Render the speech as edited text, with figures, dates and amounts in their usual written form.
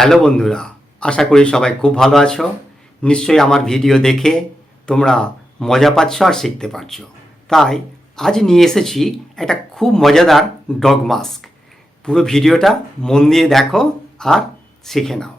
Hello বন্ধুরা, আশা করি সবাই খুব ভালো আছো। নিশ্চয়ই আমার ভিডিও দেখে তোমরা মজা পাচ্ছ আর শিখতে পারছো। তাই আজ নিয়ে এসেছি একটা খুব মজাদার ডগ মাস্ক। পুরো ভিডিওটা মন দিয়ে দেখো আর শিখে নাও।